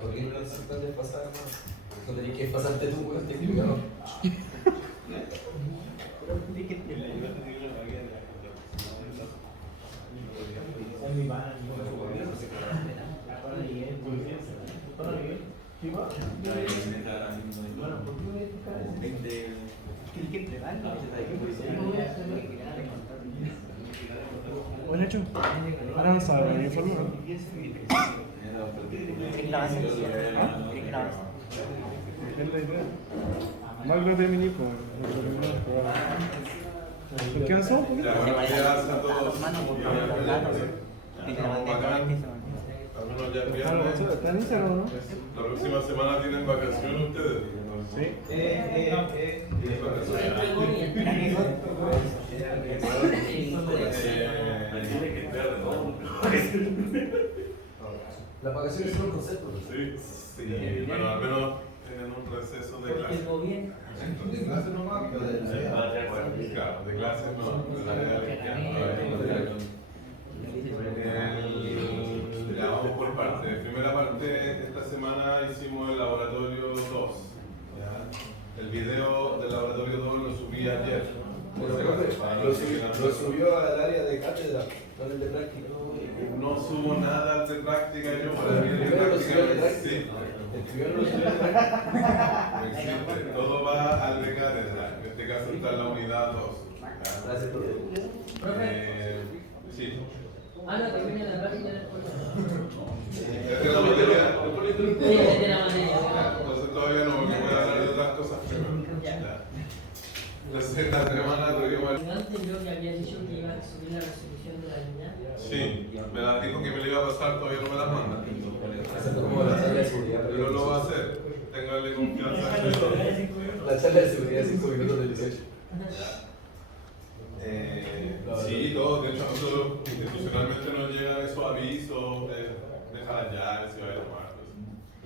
corriente no se puede pasar, hermano. No tenés que pasarte tú, weón, te explicaron. Bueno, hecho. Ahora no sabe, me informo. Magro de mi hijo. ¿Por qué no somos? Buenos días a todos. Algunos ya viernes. ¿Está en Instagram o no? La próxima semana tienen vacaciones ustedes. Sí. ¿Tienen vacaciones? Las vacaciones son un concepto. Sí, bueno, al menos tienen un receso de clase. De clase nomás, pero de Claro, de clases no, de la ya vamos por partes. Primera parte, esta semana hicimos el laboratorio 2. ¿Ya? El video del laboratorio 2 lo subí ayer. Lo subió al área de cátedra, no el de práctica. No subo nada al de práctica yo, para mí el de Primero lo subió al de práctica práctica. sí. El primero lo subió al de práctica. No existe, todo va al de cátedra. En este caso está en la unidad 2. Gracias por todo. Sí. Ah, no, termina la página después. ¿Es de la materia? Sí, es de la materia. Entonces todavía no, porque voy a hablar de otras cosas primero. Ya. Entonces esta semana tuvimos el... Antes yo que había dicho que iba a subir la resolución de la línea. Sí, me la dijo que me la iba a pasar, todavía no me la manda. Haciendo como la charla de seguridad. Pero lo va a hacer. Téngale confianza en eso. La charla de seguridad 5 minutos del 18. Sí, todo. De hecho, a nosotros institucionalmente nos llegan esos avisos de dejar las llaves y va a tomar.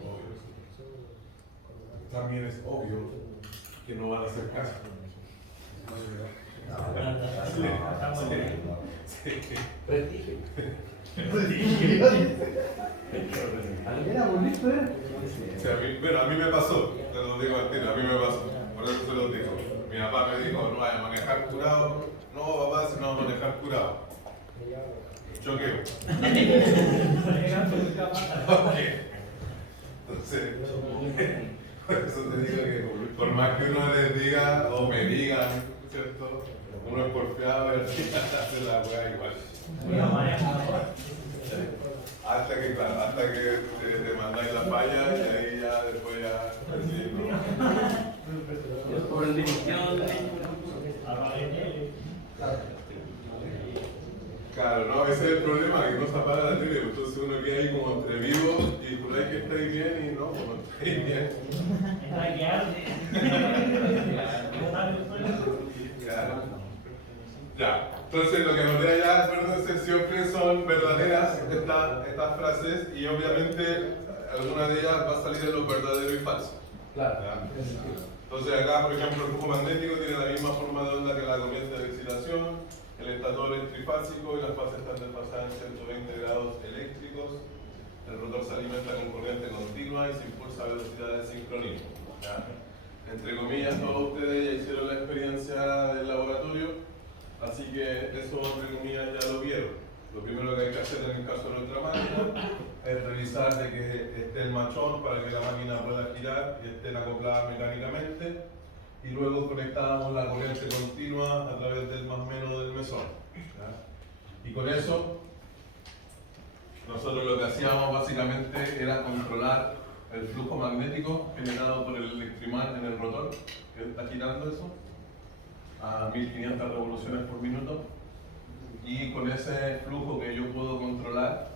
Obvio. También es obvio que no van a hacer caso. Sí. Prestigio. Sí, a mí me pasó, te lo digo al tiro, a mí me pasó, por eso se lo digo. Mi papá me dijo, no vaya a manejar curado. No, papá, si no va a manejar curado. Choqueo. Ok. Entonces, por eso te digo que por más que uno les diga o me digan, ¿cierto? Uno es porfiado y al final hace la wea igual. Hasta que, claro, hasta que te mandáis la falla y ahí ya después ya así, ¿no? Por división. Claro, no, ese es el problema, que no se apaga la tele, entonces uno queda ahí como entre vivo y por ahí que estáis bien y no, pues no estáis bien. Claro. Ya, entonces lo que nos da ya, acuérdense, siempre son verdaderas estas frases y obviamente alguna de ellas va a salir en lo verdadero y falso. Claro. ¿Ya? Entonces acá, por ejemplo, el flujo magnético tiene la misma forma de onda que la corriente de excitación, el estator es trifásico y las fases están desfasadas en 120 grados eléctricos, el rotor se alimenta con corriente continua y se impulsa a velocidad de sincronismo. ¿Ya? Entre comillas, todos ustedes ya hicieron la experiencia del laboratorio, así que eso, entre comillas, ya lo vieron. Lo primero que hay que hacer en el caso de nuestra máquina es revisar de que esté el machón para que la máquina pueda girar y estén acopladas mecánicamente y luego conectábamos la corriente continua a través del más menos del mesón. ¿Ya? Y con eso nosotros lo que hacíamos básicamente era controlar el flujo magnético generado por el electroimán en el rotor que está girando eso a 1500 revoluciones por minuto. Y con ese flujo que yo puedo controlar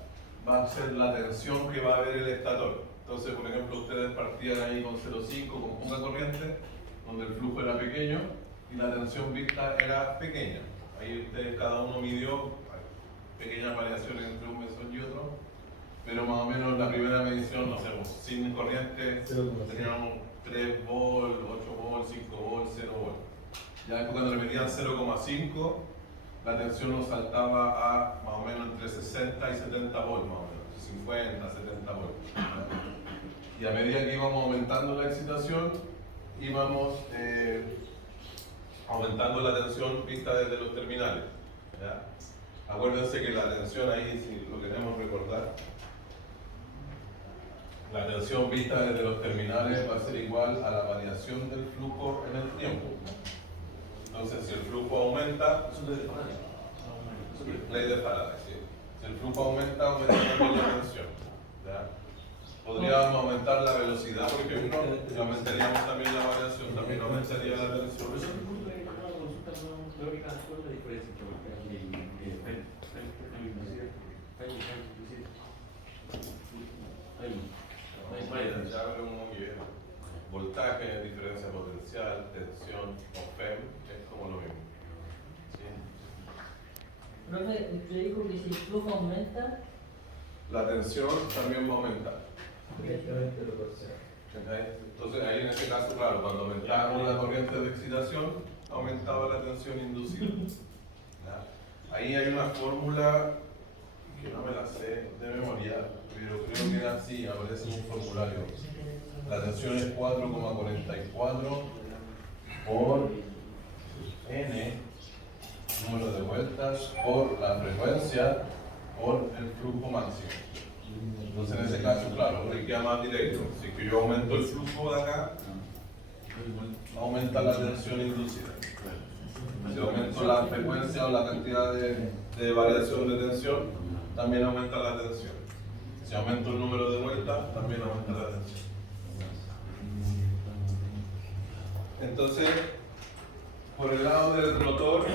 va a ser la tensión que va a haber el estator. Entonces, por ejemplo, ustedes partían ahí con 0,5 con poca corriente, donde el flujo era pequeño y la tensión vista era pequeña. Ahí ustedes cada uno midió pequeñas variaciones entre un mesón y otro, pero más o menos la primera medición, no sé, sin corriente teníamos 3 volts, 8 volts, 5 volts, 0 volts. Ya después cuando le metían 0,5, la tensión nos saltaba a más o menos entre 60 y 70 volts, más o menos, 50, 70 volts. Y a medida que íbamos aumentando la excitación, íbamos aumentando la tensión vista desde los terminales. ¿Ya? Acuérdense que la tensión ahí, si lo queremos recordar, la tensión vista desde los terminales va a ser igual a la variación del flujo en el tiempo. Entonces, si el flujo aumenta, ley de Faraday, sí. Si el flujo aumenta, aumenta también la tensión. ¿Ya? Podríamos aumentar la velocidad, por ejemplo, y aumentaríamos también la variación, también aumentaría la tensión. Ya hablamos muy bien. Voltaje, diferencia potencial, tensión o FEM, es como lo mismo. ¿Sí? Profe, usted dijo que si el flujo aumenta, La tensión también va a aumentar. Directamente lo percibe. Entonces ahí en este caso, claro, cuando aumentábamos la corriente de excitación, aumentaba la tensión inducida. ¿Ya? Ahí hay una fórmula que no me la sé de memoria, pero creo que era así, aparece en un formulario. La tensión es 4,44 por n, número de vueltas, por la frecuencia, por el flujo máximo. Entonces en ese caso, claro, le queda más directo. Si que yo aumento el flujo de acá, aumenta la tensión inducida. Si aumento la frecuencia o la cantidad de variación de tensión, también aumenta la tensión. Si aumento el número de vueltas, también aumenta la tensión. Entonces, por el lado del rotor,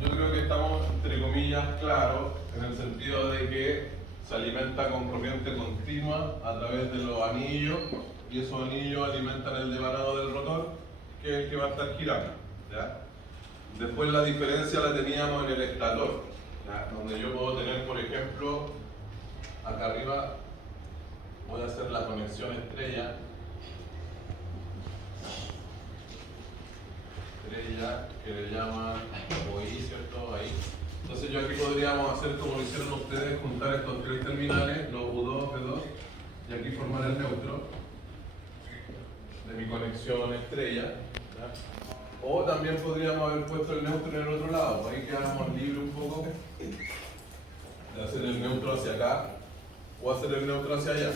yo creo que estamos, entre comillas, claros, en el sentido de que se alimenta con corriente continua a través de los anillos, y esos anillos alimentan el devanado del rotor, que es el que va a estar girando. ¿Ya? Después la diferencia la teníamos en el estator, ¿ya? Donde yo puedo tener, por ejemplo, acá arriba voy a hacer la conexión estrella, que le llaman OI, ¿cierto? Ahí. Entonces yo aquí podríamos hacer como lo hicieron ustedes, juntar estos tres terminales, los U2, P2, y aquí formar el neutro de mi conexión estrella. ¿Ya? O también podríamos haber puesto el neutro en el otro lado, ahí quedamos libres un poco de hacer el neutro hacia acá o hacer el neutro hacia allá.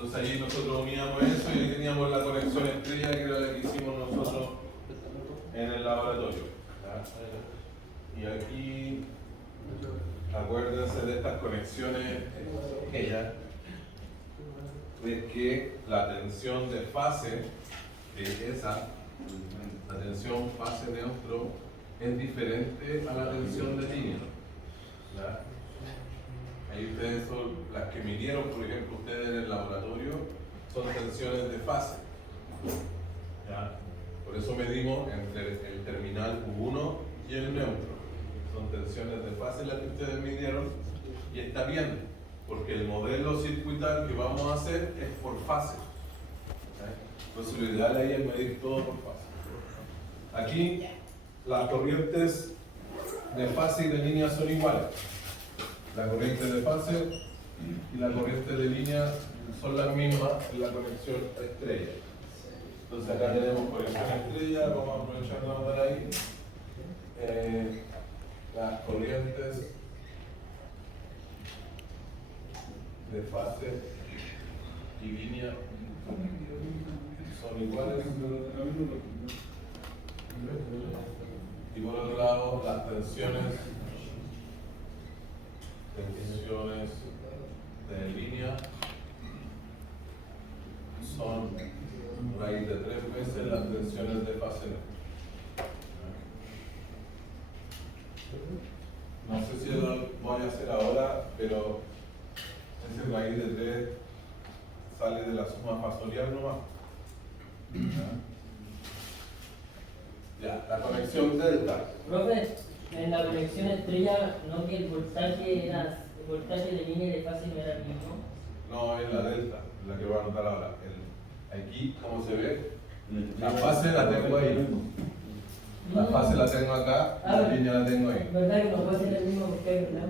Entonces ahí nosotros uníamos eso y ahí teníamos la conexión estrella, que era la que hicimos nosotros en el laboratorio. ¿Ya? Y aquí, acuérdense de estas conexiones estrellas, de que la tensión de fase, la tensión fase neutro, es diferente a la tensión de línea. ¿Ya? Ahí ustedes son las que midieron, por ejemplo, ustedes en el laboratorio, son tensiones de fase. ¿Ya? Por eso medimos entre el terminal U1 y el neutro. Son tensiones de fase las que ustedes midieron, y está bien, porque el modelo circuital que vamos a hacer es por fase. ¿Ya? Entonces lo ideal ahí es medir todo por fase. Aquí las corrientes de fase y de línea son iguales. La corriente de fase y la corriente de línea son las mismas en la conexión estrella. Entonces acá tenemos conexión estrella, vamos a aprovechar de mandar ahí las corrientes de fase y línea son iguales. Y por otro lado, las tensiones de línea son raíz de 3 veces las tensiones de fase. No sé si lo voy a hacer ahora, pero ese raíz de 3 sale de la suma fasorial nomás. Ya, la conexión delta. profe, en la conexión estrella, ¿no que el voltaje de línea y de fase no era el mismo? No, es la delta, la que voy a anotar ahora. Aquí, como se ve, la fase la tengo ahí. La fase la tengo acá, la línea la tengo ahí. ¿Verdad que no puede ser el mismo voltaje, verdad?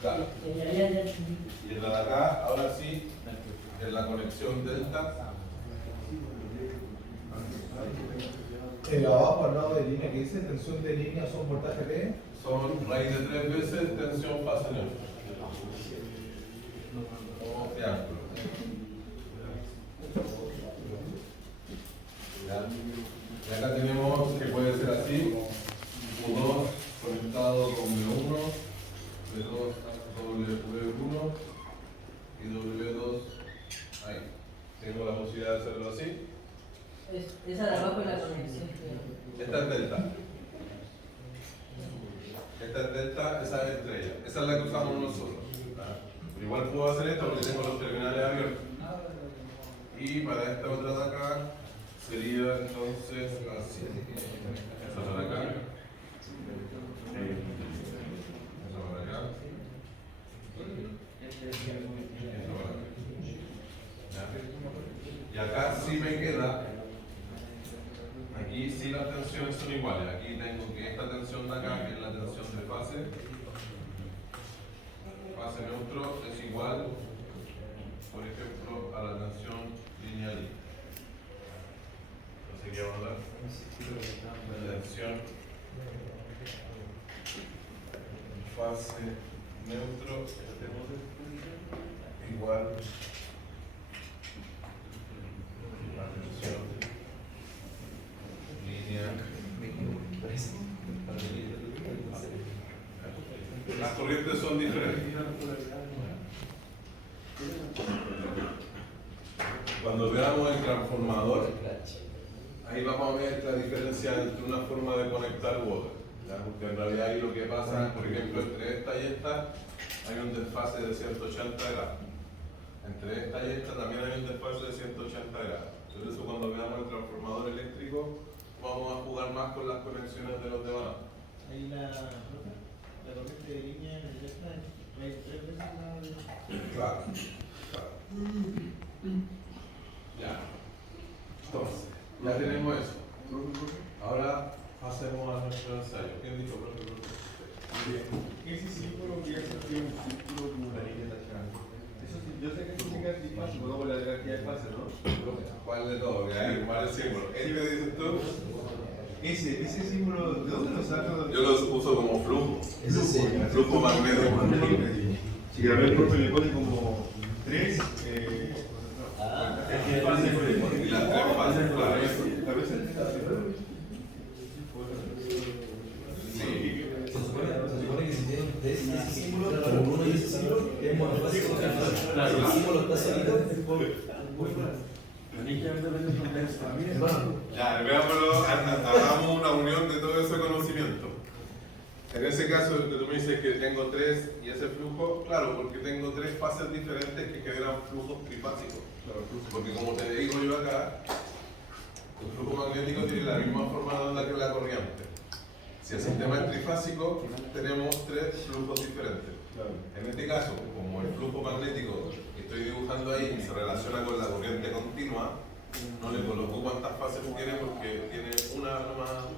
Claro. Ya. Y en la de acá, ahora sí, en la conexión delta, Abajo al lado de línea que dice tensión de línea son voltaje de. son raíz de 3 veces tensión fase neutra. O triángulo. ¿Ya? Y acá tenemos que puede ser así: U2 conectado con W1, V2 W1 y W2 ahí. Tengo la posibilidad de hacerlo así. Esa de abajo es la conexión. Esta es delta. Esta es delta, esa es estrella. Esa es la que usamos nosotros. Pero igual puedo hacer esto porque tengo los terminales abiertos. Y para esta otra de acá sería entonces así. Esta para acá. Esta para acá. Esta para acá. ¿Ya? Y acá sí me queda. Aquí sí las tensiones son iguales. Aquí tengo que esta tensión de acá, que es la tensión de fase neutro, es igual, por ejemplo, a la tensión lineal. Entonces, ¿qué vamos a dar? La tensión fase neutro igual a la tensión lineal. Las corrientes son diferentes. Cuando veamos el transformador, ahí vamos a ver la diferencia entre una forma de conectar u otra. ¿Ya? Porque en realidad ahí lo que pasa, por ejemplo, entre esta y esta, hay un desfase de 180 grados. Entre esta y esta también hay un desfase de 180 grados. Por eso cuando veamos el transformador eléctrico, vamos a jugar más con las conexiones de los demás. Ahí la corriente de línea en el delta hay 3 veces la de. Claro. Ya. Entonces, ya tenemos eso. Ahora pasemos a nuestro ensayo. ¿Quién dijo, profe? Ese círculo que es un círculo como la línea lateral. Eso sí, yo sé que significa trifásico, no la cantidad de fase, ¿no? ¿Cuál de todos? Que hay varios símbolos. ¿Este dices tú? Ese símbolo, ¿de dónde lo saco? Yo los uso como flujo. Flujo magnético. Si grabé el profe le pone como 3 fases por el Y las 3 fases, claro. A veces Sí. Se supone que si tiene ese símbolo, pero uno y ese símbolo, es monofásico o trifásico. Si el símbolo está solito, es por. Ya, veámoslo, hagamos una unión de todo ese conocimiento. En ese caso, el que tú me dices que tengo 3 y ese flujo, claro, porque tengo 3 fases diferentes que generan flujos trifásicos. Porque como te digo yo acá, el flujo magnético tiene la misma forma de onda que la corriente. Si el sistema es trifásico, tenemos 3 flujos diferentes. En este caso, como el flujo magnético que estoy dibujando ahí se relaciona con la corriente continua, no le coloco cuántas fases tiene porque tiene una nomás.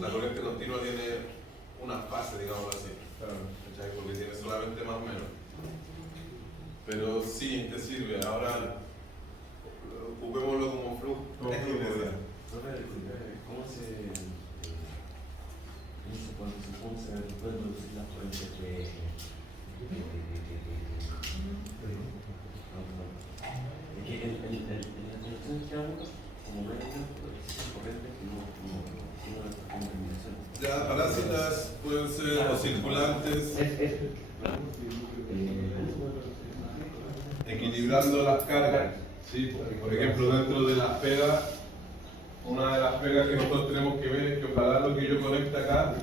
La corriente continua tiene una fase, digamos así. ¿Cachai? Porque tiene solamente más o menos. Pero sí, te sirve. Ahora, ocupémoslo como flujo. ¿Cómo se cuando se pulsa el puede reducir las corrientes de es que la conexión que hablo como ven es corriente que no está como combinación. Ya, parásitas pueden ser o circulantes, equilibrando las cargas. ¿Sí? Por ejemplo, dentro de las pegas, una de las pegas que nosotros tenemos que ver es que ojalá lo que yo conecte acá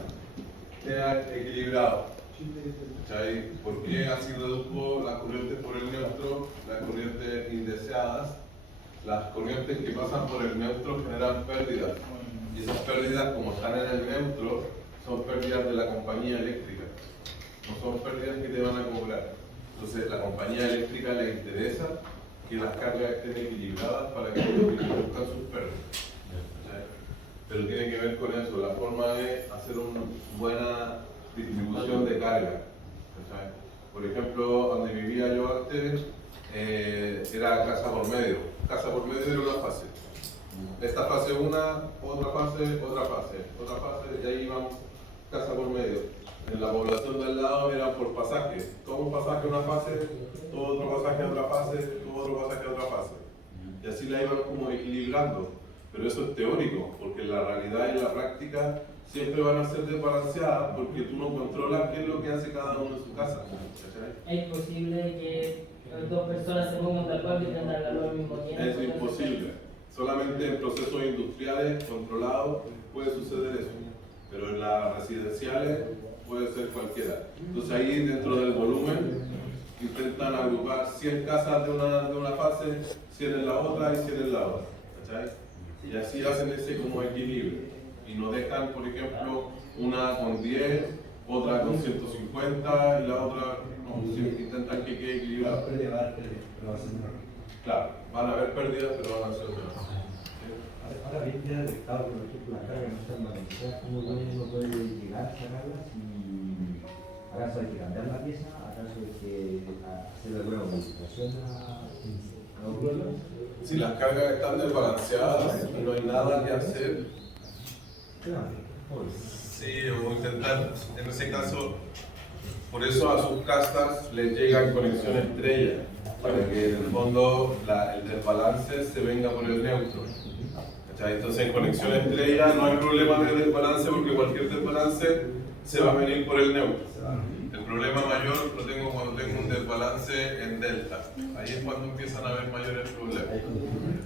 sea equilibrado. ¿Cachai? ¿Por qué así reduzco las corrientes por el neutro, las corrientes indeseadas? Las corrientes que pasan por el neutro generan pérdidas. Y esas pérdidas, como están en el neutro, son pérdidas de la compañía eléctrica. No son pérdidas que te van a cobrar. Entonces, la compañía eléctrica le interesa que las cargas estén equilibradas para que reduzcan sus pérdidas. ¿Cachai? Pero tiene que ver con eso, la forma de hacer una buena distribución de carga. ¿Cachai? Por ejemplo, donde vivía yo antes, era casa por medio. Casa por medio era una fase. Esta fase una, otra fase, otra fase, otra fase, y ahí vamos, casa por medio. En la población de al lado eran por pasaje. Todo un pasaje a una fase, todo otro pasaje a otra fase, todo otro pasaje a otra fase. Y así la iban como equilibrando. Pero eso es teórico, porque en la realidad y en la práctica siempre van a ser desbalanceadas, porque tú no controlas qué es lo que hace cada uno en su casa. ¿Cachai? ¿Es posible que dos personas se pongan de acuerdo y tengan la luz al mismo tiempo? Es imposible. Solamente en procesos industriales controlados puede suceder eso. Pero en las residenciales puede ser cualquiera. Entonces ahí dentro del volumen intentan agrupar 100 casas de una fase, 100 en la otra y 100 en la otra. ¿Cachai? Y así hacen ese como equilibrio. Y no dejan, por ejemplo, una con 10, otra con 150 y la otra no, intentan que quede equilibrado. Claro, van a haber pérdidas, pero van a ser menos. Ahora bien, ya detectado, por ejemplo, la carga no está balanceada, ¿cómo uno puede llegar a sacarlas? Y ¿acaso hay que cambiar la pieza? ¿Acaso hay que hacer alguna modificación a los vuelos? Si las cargas están desbalanceadas y no hay nada que hacer, sí, o intentar, en ese caso, por eso a sus casas les llegan conexión estrella, para que en el fondo el desbalance se venga por el neutro. ¿Cachai? Entonces en conexión estrella no hay problema de desbalance porque cualquier desbalance se va a venir por el neutro. El problema mayor lo tengo cuando tengo un desbalance en delta. Ahí es cuando empiezan a haber mayores problemas.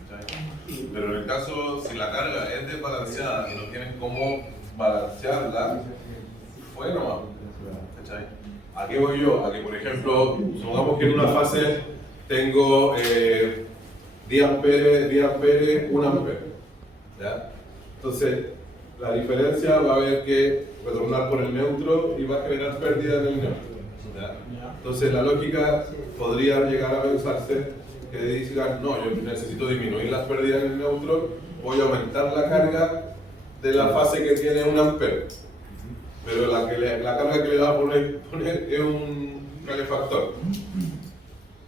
¿Cachai? Pero en el caso, si la carga es desbalanceada y no tienes cómo balancearla, fue nomás. ¿Cachai? ¿A qué voy yo? A que, por ejemplo, supongamos que en una fase tengo 10 amperes, 1 ampere. ¿Ya? Entonces, la diferencia va a haber que retornar por el neutro y va a generar pérdida en el neutro. ¿Ya? Entonces, la lógica podría llegar a pensarse que digan, no, yo necesito disminuir las pérdidas en el neutro, voy a aumentar la carga de la fase que tiene 1 ampere. Pero la carga que le va a poner es un calefactor,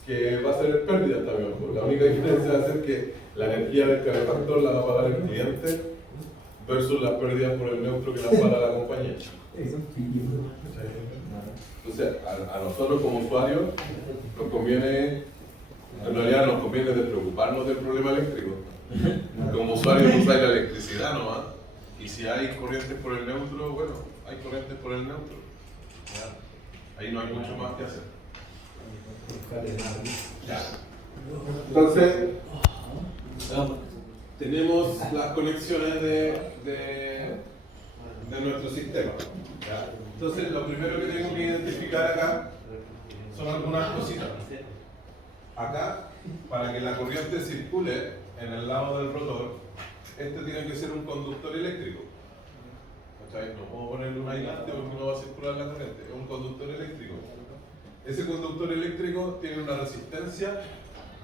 que va a ser pérdida también. La única diferencia va a ser que la energía del calefactor la va a pagar el cliente versus las pérdidas por el neutro que la paga la compañía. Entonces, a nosotros como usuarios nos conviene, en realidad nos conviene despreocuparnos del problema eléctrico. Como usuarios usáis la electricidad nomás, y si hay corrientes por el neutro, bueno, hay corrientes por el neutro. ¿Ya? Ahí no hay mucho más que hacer. Ya. Entonces, tenemos las conexiones de nuestro sistema. ¿Ya? Entonces, lo primero que tengo que identificar acá son algunas cositas. Acá, para que la corriente circule en el lado del rotor, este tiene que ser un conductor eléctrico. ¿Cachai? No puedo ponerle un aislante porque no va a circular la corriente, es un conductor eléctrico. Ese conductor eléctrico tiene una resistencia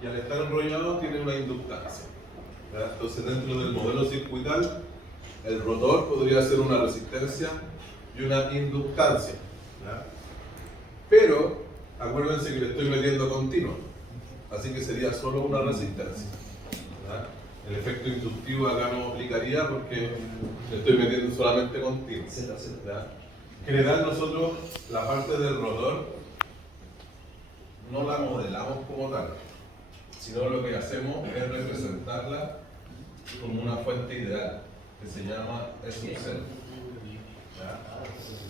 y al estar enrollado tiene una inductancia. ¿Ya? Entonces dentro del modelo circuital, el rotor podría ser una resistencia y una inductancia. ¿Ya? Pero acuérdense que le estoy metiendo continuo, así que sería solo una resistencia. ¿Ya? El efecto inductivo acá no aplicaría porque le estoy metiendo solamente continuo. ¿Ya? En general nosotros la parte del rotor no la modelamos como tal, sino lo que hacemos es representarla como una fuente ideal que se llama E sub 0. ¿Ya?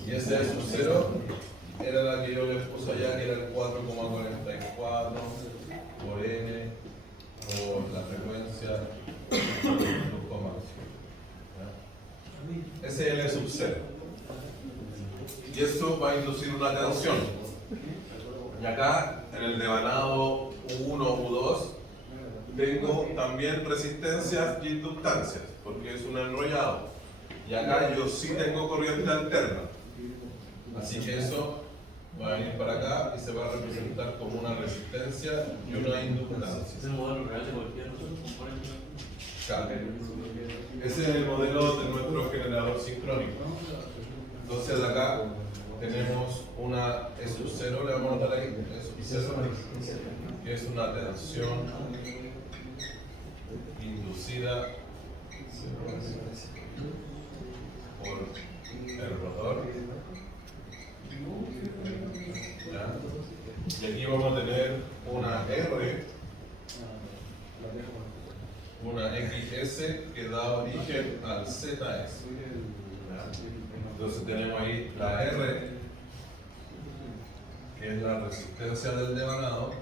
Y ese E sub 0 era la que yo les puse allá, que era el 4,44 por N por la frecuencia del flujo máximo. Ese es el E sub 0. Y eso va a inducir una tensión. Y acá, en el devanado U1 o U2, tengo también resistencias y inductancias, porque es un enrollado. Y acá yo sí tengo corriente alterna. Así que eso va a venir para acá y se va a representar como una resistencia y una inductancia. ¿Es el modelo real de cualquier componente? Claro. Ese es el modelo de nuestro generador sincrónico. Entonces acá tenemos una E sub 0, le vamos a notar ahí, E sub 0, que es una tensión inducida por el rotor. ¿Ya? Y aquí vamos a tener una R, una XS que da origen al ZS. ¿Ya? Entonces tenemos ahí la R, que es la resistencia del devanado,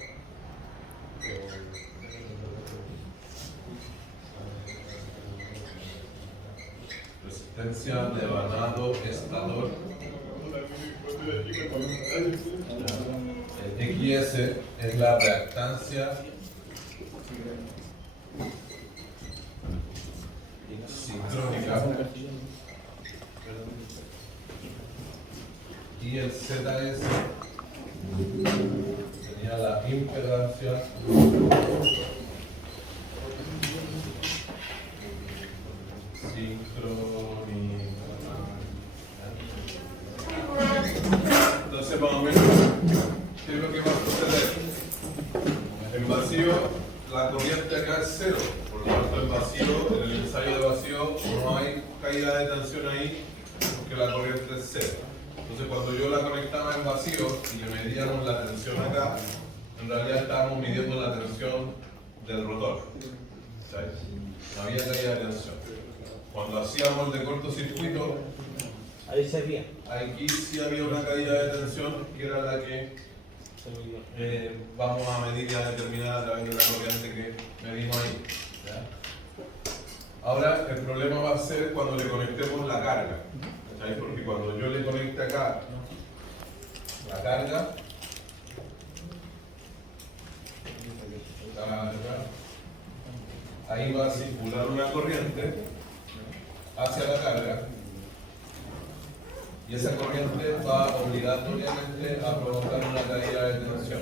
resistencia devanado estador. El XS es la reactancia sincrónica y el ZS sería la impedancia sincrónica. Entonces, más o menos, ¿qué es lo que va a suceder? En vacío, la corriente acá es cero, por lo tanto, en vacío, en el ensayo de vacío, no hay caída de tensión ahí, porque la corriente es cero. Entonces, cuando yo la conectaba en vacío y le medíamos la tensión acá, en realidad estábamos midiendo la tensión del rotor. ¿Sabes? No había caída de tensión. Cuando hacíamos el de cortocircuito, Ahí se veía. aquí sí había una caída de tensión, que era la que vamos a medir ya determinada a través de la corriente que medimos ahí. ¿Ya? Ahora, el problema va a ser cuando le conectemos la carga. ¿Sabes? Porque cuando yo le conecte acá la carga, ahí va a circular una corriente hacia la carga y esa corriente va obligatoriamente a provocar una caída de tensión.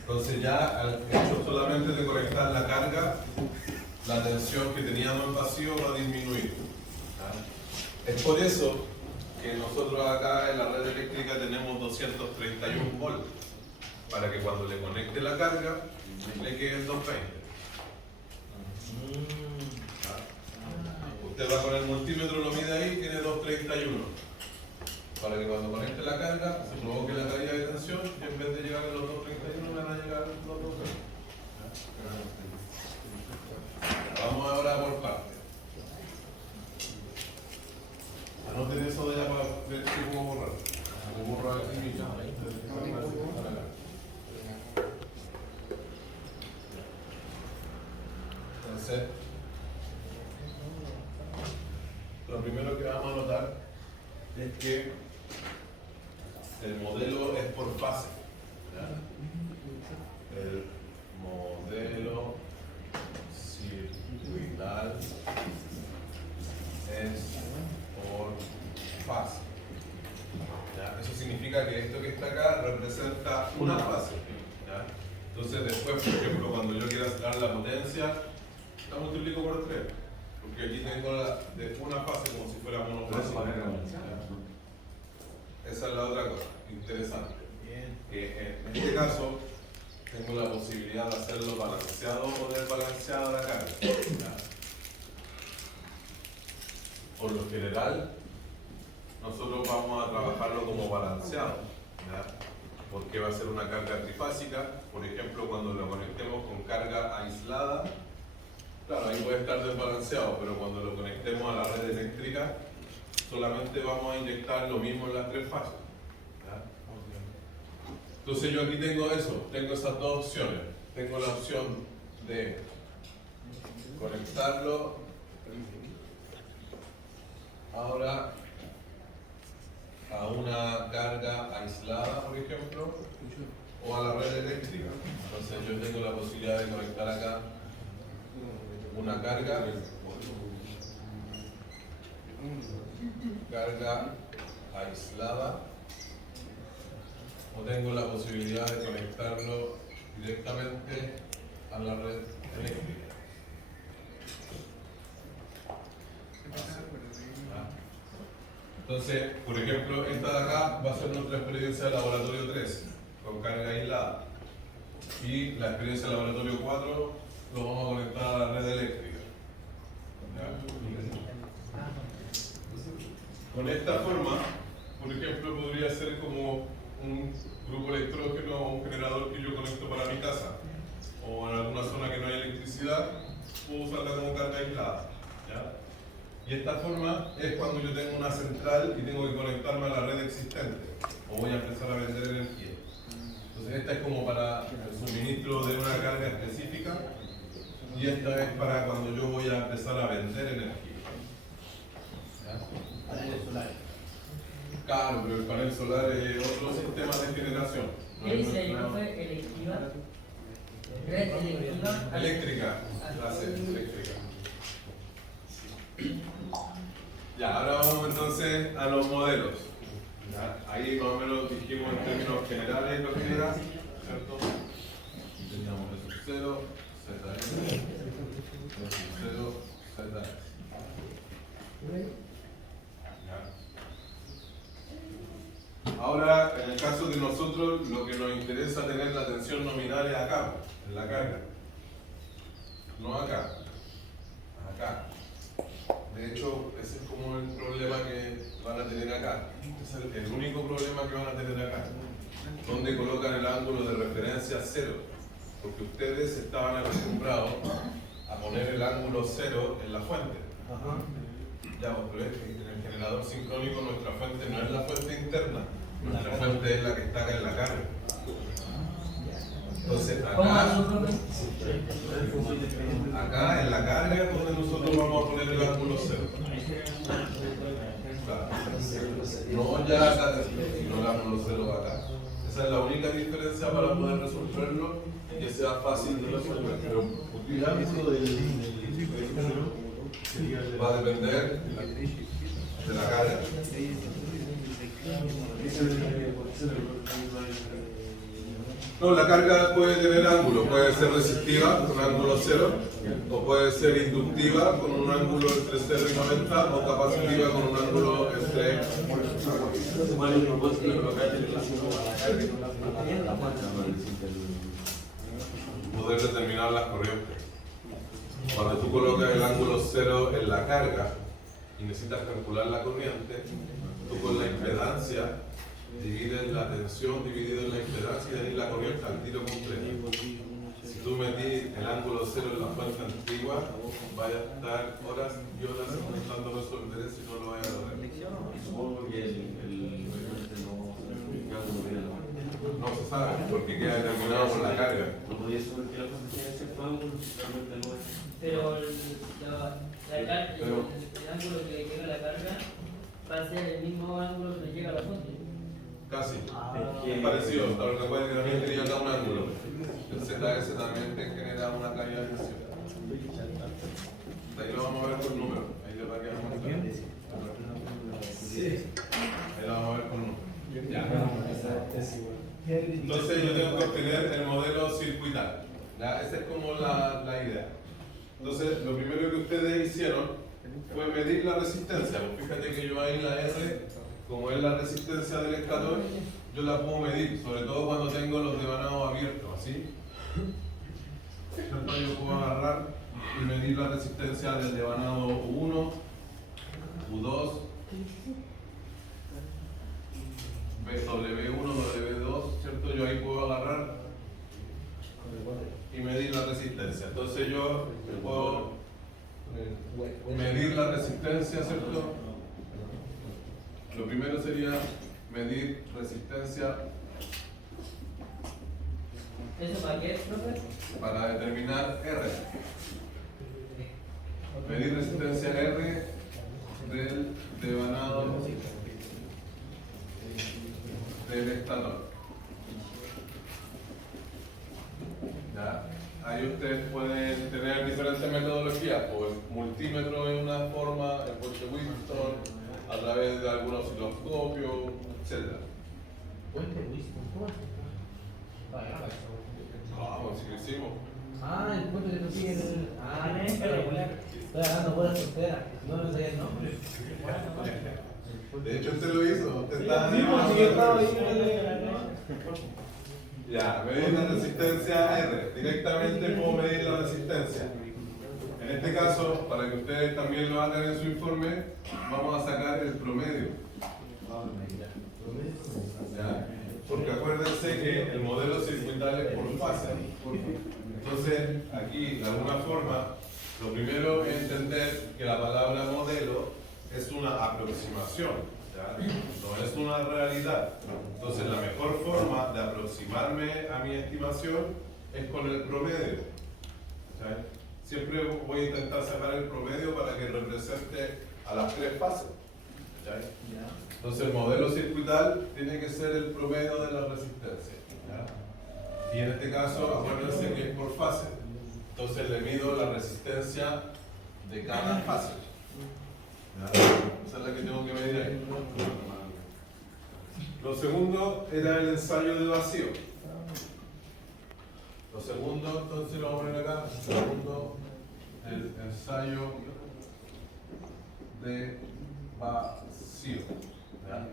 Entonces ya al hecho solamente de conectar la carga, la tensión que teníamos en vacío va a disminuir. Es por eso que nosotros acá en la red eléctrica tenemos 231 volts, para que cuando le conecte la carga, le queden 220. Usted va con el multímetro, lo mide ahí, tiene 231. Para que cuando conecte la carga, se provoque la caída de tensión y en vez de llegar a los 231 van a llegar a los 220. Vamos ahora por partes. Anoten eso ya para ver cómo borrar. Como borrar aquí mismo. Entonces, lo primero que vamos a notar es que el modelo es por fase. ¿Ya? El modelo circuital es por fase. ¿Ya? Eso significa que esto que está acá representa una fase. ¿Ya? Entonces después, por ejemplo, cuando yo quiera sacar la potencia, la multiplico por 3. Porque aquí tengo de una fase como si fuera monofásica. Esa es la otra cosa interesante. Que en este caso tengo la posibilidad de hacerlo balanceado o desbalanceado la carga. ¿Ya? Por lo general, nosotros vamos a trabajarlo como balanceado. ¿Ya? Porque va a ser una carga trifásica. Por ejemplo, cuando lo conectemos con carga aislada, claro, ahí puede estar desbalanceado, pero cuando lo conectemos a la red eléctrica, solamente vamos a inyectar lo mismo en las tres fases. ¿Ya? Entonces yo aquí tengo eso, tengo esas dos opciones. Tengo la opción de conectarlo ahora a una carga aislada, por ejemplo, o a la red eléctrica. Entonces yo tengo la posibilidad de conectar acá una carga aislada, o tengo la posibilidad de conectarlo directamente a la red eléctrica. Entonces, por ejemplo, esta de acá va a ser nuestra experiencia de laboratorio 3, con carga aislada. Y la experiencia de laboratorio 4 lo vamos a conectar a la red eléctrica. ¿Ya? Con esta forma, por ejemplo, podría ser como un grupo electrógeno o un generador que yo conecto para mi casa, o en alguna zona que no haya electricidad, puedo usarla como carga aislada. ¿Ya? Y esta forma es cuando yo tengo una central y tengo que conectarme a la red existente, o voy a empezar a vender energía. Entonces esta es como para el suministro de una carga específica, y esta es para cuando yo voy a empezar a vender energía. ¿Ya? Paneles solares. Claro, pero el panel solar es otro sistema de generación. ¿Qué dice el profe? ¿Electiva? ¿Red electiva? Eléctrica, clase eléctrica. Ya, ahora vamos entonces a los modelos. ¿Ya? Ahí más o menos dijimos en términos generales lo que era, ¿cierto? Teníamos esos 0, ZS, esos 0, ZS. Ahora, en el caso de nosotros, lo que nos interesa tener la tensión nominal es acá, en la carga. No acá, acá. De hecho, ese es como el problema que van a tener acá. Ese es el único problema que van a tener acá. Donde colocan el ángulo de referencia 0. Porque ustedes estaban acostumbrados a poner el ángulo 0 en la fuente. Ya, pero es que en el generador sincrónico nuestra fuente no es la fuente interna. Nuestra fuente es la que está acá en la carga. Entonces, acá en la carga es donde nosotros vamos a poner el ángulo 0. No ya acá, sino el ángulo 0 acá. Esa es la única diferencia para poder resolverlo y que sea fácil de resolver. Pero El ángulo va a depender de la carga. No, la carga puede tener ángulo, puede ser resistiva con ángulo 0, o puede ser inductiva con un ángulo entre 0 y 90, o capacitiva con un ángulo entre... Poder determinar las corrientes. Cuando tú colocas el ángulo 0 en la carga y necesitas calcular la corriente, tú con la impedancia divides la tensión dividido en la impedancia y de ahí la corriente al tiro completo. Si tú metís el ángulo 0 en la fuente antigua, vaya a estar horas y horas intentando resolver eso y no lo vaya a lograr. Supongo que el ángulo viene a la fuente. No se sabe, porque queda determinado por la carga. No podía saber que la fuente tiene cierto ángulo, realmente no es. Pero el ángulo que le llega a la carga va a ser el mismo ángulo que le llega a la fuente. Casi. Es parecido, pero recuerden que también tenía acá un ángulo. El ZS también te genera una caída de tensión. Ahí lo vamos a ver con números. Ahí le va a quedar más claro. Ahí lo vamos a ver con números. Ya. Entonces yo tengo que obtener el modelo circuital. ¿Ya? Esa es como la idea. Entonces lo primero que ustedes hicieron fue medir la resistencia. Fíjate que yo ahí la R, como es la resistencia del estator, yo la puedo medir, sobre todo cuando tengo los devanados abiertos, ¿así? Entonces yo puedo agarrar y medir la resistencia del devanado U1, U2, W1, W2, ¿cierto? Yo ahí puedo agarrar y medir la resistencia. Entonces yo puedo medir la resistencia, ¿cierto? Lo primero sería medir resistencia. ¿Eso para qué, profe? Para determinar R. Medir resistencia R del devanado del estator. ¿Ya? Ahí ustedes pueden tener diferentes metodologías, pues multímetro es una forma, el Porsche Wilson, a través de algún osciloscopio, etc. Puente Winston, ¿cómo es? Vamos, si lo hicimos. Ah, el puente que tú sigues en el... Ah, estoy hablando por la frontera, no me sabía el nombre. De hecho, usted lo hizo. Usted está ya, medir la resistencia R. Directamente puedo medir la resistencia. En este caso, para que ustedes también lo hagan en su informe, vamos a sacar el promedio. ¿Ya? Porque acuérdense que el modelo circuital es por fase. Entonces, aquí, de alguna forma, lo primero es entender que la palabra modelo es una aproximación. ¿Ya? No es una realidad. Entonces la mejor forma de aproximarme a mi estimación es con el promedio. ¿Ya? Siempre voy a intentar sacar el promedio para que represente a las tres fases. ¿Ya? Entonces el modelo circuital tiene que ser el promedio de la resistencia. ¿Ya? Y en este caso acuérdense que es por fase. Entonces le mido la resistencia de cada fase. Esa es la que tengo que medir ahí. Lo segundo era el ensayo de vacío. Lo segundo, entonces lo vamos a poner acá. Segundo, el ensayo de vacío. ¿Ya?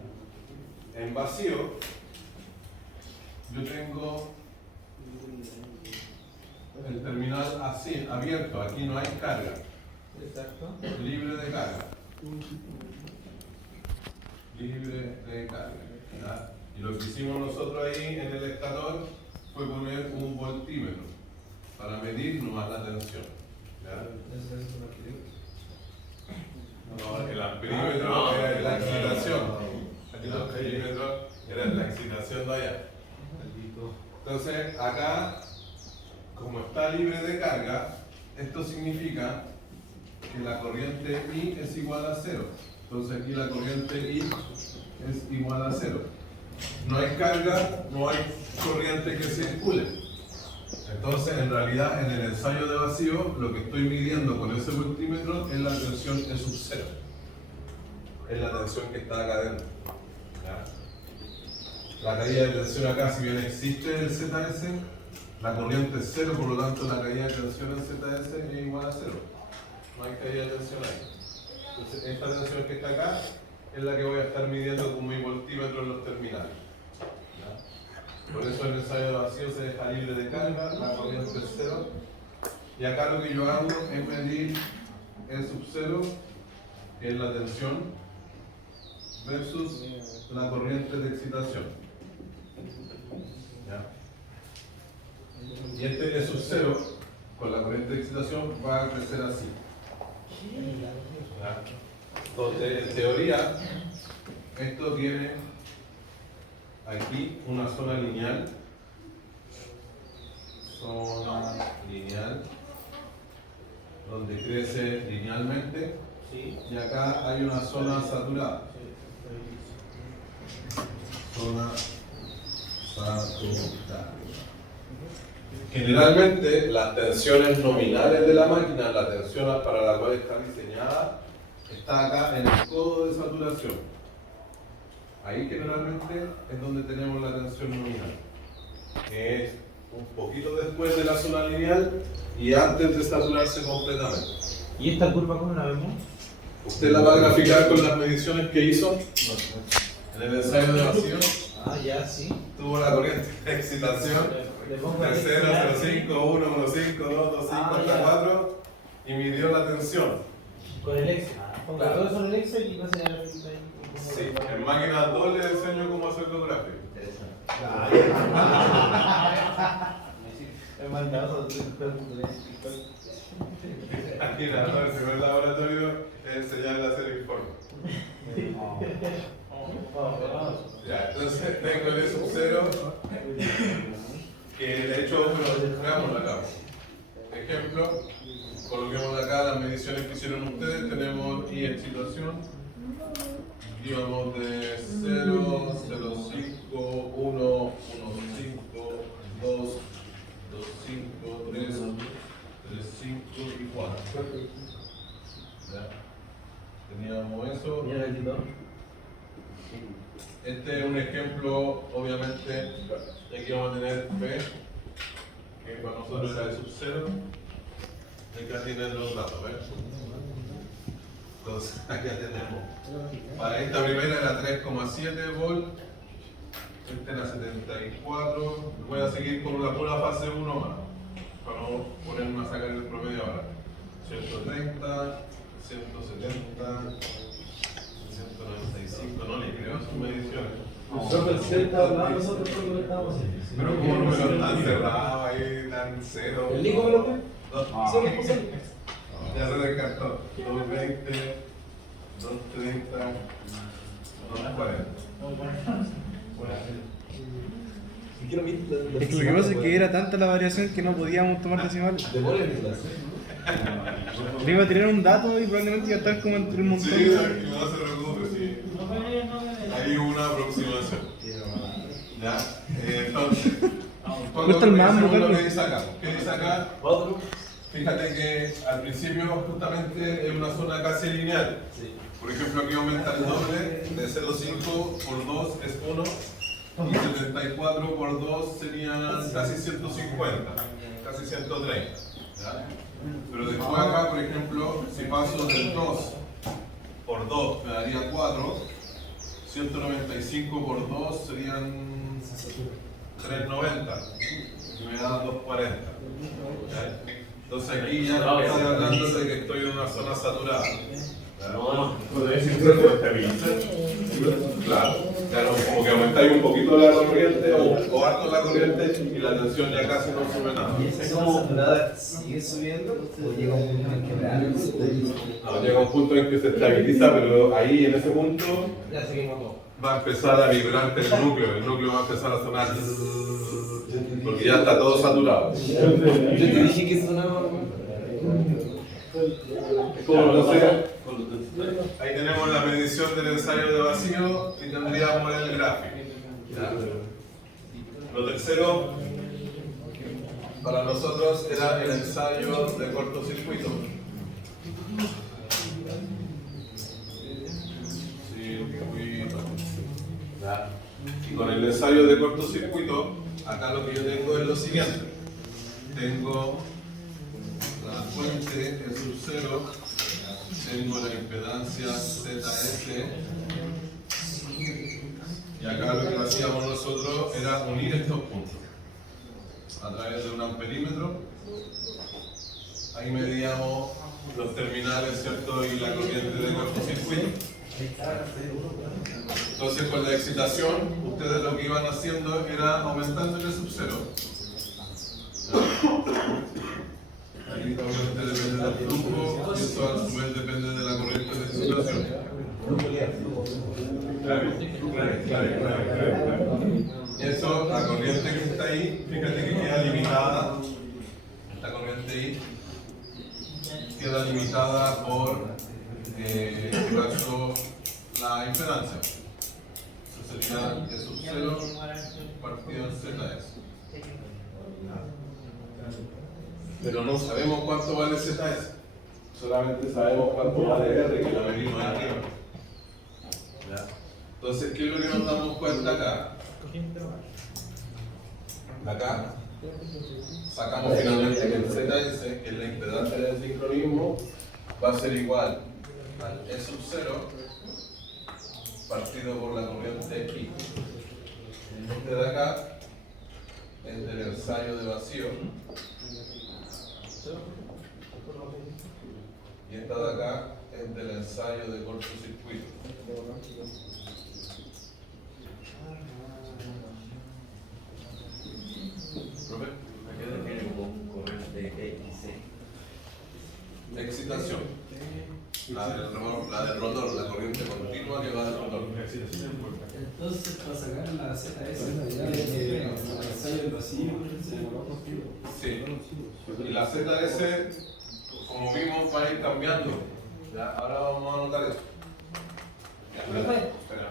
En vacío, yo tengo el terminal así, abierto. Aquí no hay carga. Exacto. Libre de carga. Libre de carga. ¿Ya? Y lo que hicimos nosotros ahí en el estator fue poner un voltímetro para medir nomás la tensión. ¿Ya? No, el amperímetro era la excitación. El amperímetro era la excitación de allá. Entonces, acá, como está libre de carga, esto significa que la corriente I es igual a 0. Entonces aquí la corriente I es igual a 0. No hay carga, no hay corriente que circule. Entonces en realidad en el ensayo de vacío lo que estoy midiendo con ese voltímetro es la tensión E sub 0. Es la tensión que está acá adentro. ¿Ya? La caída de tensión acá, si bien existe el ZS, la corriente es 0, por lo tanto la caída de tensión en ZS es igual a 0. No hay caída de tensión ahí. Entonces, esta tensión que está acá es la que voy a estar midiendo con mi voltímetro en los terminales. ¿Ya? Por eso el ensayo de vacío se deja libre de carga, la corriente es 0. Y acá lo que yo hago es medir E sub 0, que es la tensión, versus la corriente de excitación. ¿Ya? Y este E sub 0, con la corriente de excitación, va a crecer así. Entonces, en teoría, esto tiene aquí una zona lineal, donde crece linealmente, y acá hay una zona saturada. Zona saturada. Generalmente las tensiones nominales de la máquina, la tensión para la cual está diseñada, está acá en el codo de saturación. Ahí generalmente es donde tenemos la tensión nominal, que es un poquito después de la zona lineal y antes de saturarse completamente. ¿Y esta curva cómo la vemos? Usted la va a graficar con las mediciones que hizo en el ensayo de vacío. Ah, ya, sí. Tuvo la corriente de excitación. Le pongo 0, 0,5, 1, 1,5, 2, 2,5, hasta 4 y midió la tensión. con el Excel. Pongo Claro. todo eso en el Excel y va a ser la receta ahí. Sí, en máquina 2 le enseño cómo hacerlo gráfico. He mandado Aquí en el primer laboratorio es enseñarle a hacer informe. Ya, entonces tengo el E sub 0, que de hecho, bueno, veámoslo acá. Ejemplo, coloquemos acá las mediciones que hicieron ustedes. Tenemos I excitación, íbamos de 0, 0,5, 1, 1,5, 2, 2,5, 3, 3,5 y 4. ¿Ya? Teníamos eso. Este es un ejemplo, obviamente, aquí vamos a tener P, que para nosotros era el sub 0. Acá tienen los datos, ¿ves? Entonces, aquí ya tenemos. Para esta primera era 3,7 volt. Esta era 74. Voy a seguir con la pura fase 1 más. Para no ponerme a sacar el promedio ahora. 130, 170, 195. No le creo a sus mediciones. Nosotros lo estamos haciendo. Pero como números tan cerrados ahí, tan cero. ¿El Nico me lo puede? Solo, solo. Ya se descartó. 220, 230, 240. Si quiero Es que lo que pasa es que era tanta la variación que no podíamos tomar decimales. Demora en mi clase. Le iba a tirar un dato y probablemente iba a estar como entre un montón Sí, de... tranquilo, no se preocupe, sí. Hay una aproximación. ¿Ya? Entonces, Cuesta el mambo, lo Carlos. que dice acá. ¿Qué dice acá? Otro. Fíjate que al principio justamente es una zona casi lineal. Sí. Por ejemplo, aquí aumenta el doble, de 0,5 por 2 es 1, y 74 por 2 serían casi 150, casi 130. ¿Ya? Pero después acá, por ejemplo, si paso del 2 por 2 me daría 4, 195 por 2 serían 390, y me da 240. ¿Ya? Entonces aquí ya estoy hablando de que estoy en una zona saturada. Claro, como que aumentáis un poquito la corriente o harto la corriente y la tensión ya casi no sube nada. ¿Y esa zona saturada sigue subiendo o llega a un punto en que realmente No, llega un punto en que se estabiliza, pero ahí en ese punto ya seguimos todo? va a empezar a vibrar el núcleo va a empezar a sonar porque ya está todo saturado. Yo te dije que sonaba. Entonces, ahí tenemos la medición del ensayo de vacío y tendríamos el gráfico. ¿Ya? Lo tercero, para nosotros era el ensayo de cortocircuito. Circuito. ¿Ya? Y con el ensayo de cortocircuito, acá lo que yo tengo es lo siguiente. Tengo la fuente en sub 0, tengo la impedancia ZS, y acá lo que hacíamos nosotros era unir estos puntos a través de un amperímetro. Ahí medíamos los terminales, ¿cierto? Y la corriente de cortocircuito. Entonces con la excitación, ustedes lo que iban haciendo era aumentando el sub 0. Aquí obviamente depende del flujo y esto a su vez depende de la corriente de excitación. Y eso, la corriente que está ahí, fíjate que queda limitada. Esta corriente ahí queda limitada por en este caso la impedancia. Eso sería E sub 0 partido en ZS. Pero no sabemos cuánto vale ZS. Solamente sabemos cuánto vale R, que la medimos arriba. ¿Ya? Entonces, ¿qué es lo que nos damos cuenta acá? Acá sacamos finalmente que el ZS, que es la impedancia del sincronismo, va a ser igual al E sub 0 partido por la corriente I. Este de acá es del ensayo de vacío. Y esta de acá es del ensayo de cortocircuito. ¿Profe? ¿A qué se refiere como corriente XC? Excitación. La del rotor, la corriente continua que va del rotor. Entonces, para sacar la ZS, el ensayo del vacío. Sí. Y la ZS, como vimos, va a ir cambiando. ¿Ya? Ahora vamos a anotar eso. Espera.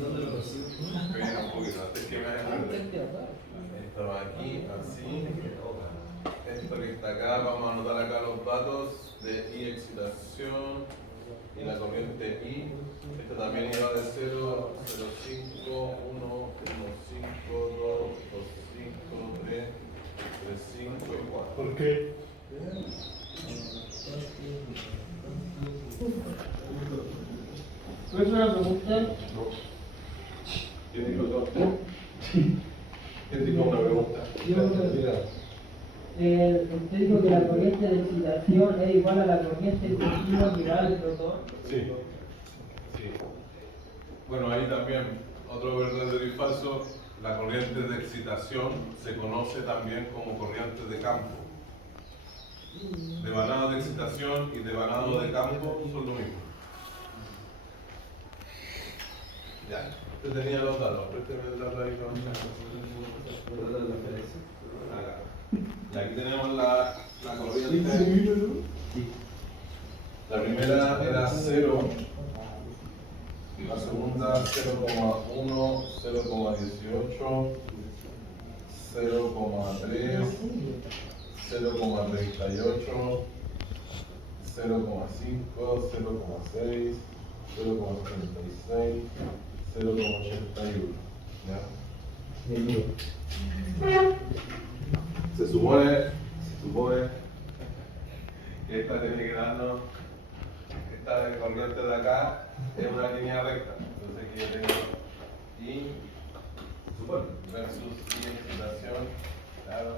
¿Dónde lo recibo? Espera un poquito, antes que me hagan esto va aquí, así. Esto que está acá, vamos a anotar acá los datos de I excitación y la corriente I. Esto también iba de 0, 0, 5, 1, 1, 5, 2, 2, 5, 3, 3, 5 y 4. ¿Por qué? Profesor, una pregunta. ¿Quién dijo todo? ¿Quién dijo una pregunta? Usted dijo que la corriente de excitación es igual a la corriente continua que va al rotor. Sí. Sí. Bueno, ahí también, otro verdadero y falso, la corriente de excitación se conoce también como corriente de campo. Devanado de excitación y devanado de campo son lo mismo. Ya, usted tenía los datos, présteme el dato ahí con acá. Y aquí tenemos la corriente. La primera era 0, la segunda 0,1, 0,18, 0,3, 0,38, 0,5, 0,6, 0,36, 0,81. Se supone que esta tiene que darnos, esta corriente de acá es una línea recta. Entonces aquí yo tengo I versus I excitación, claro,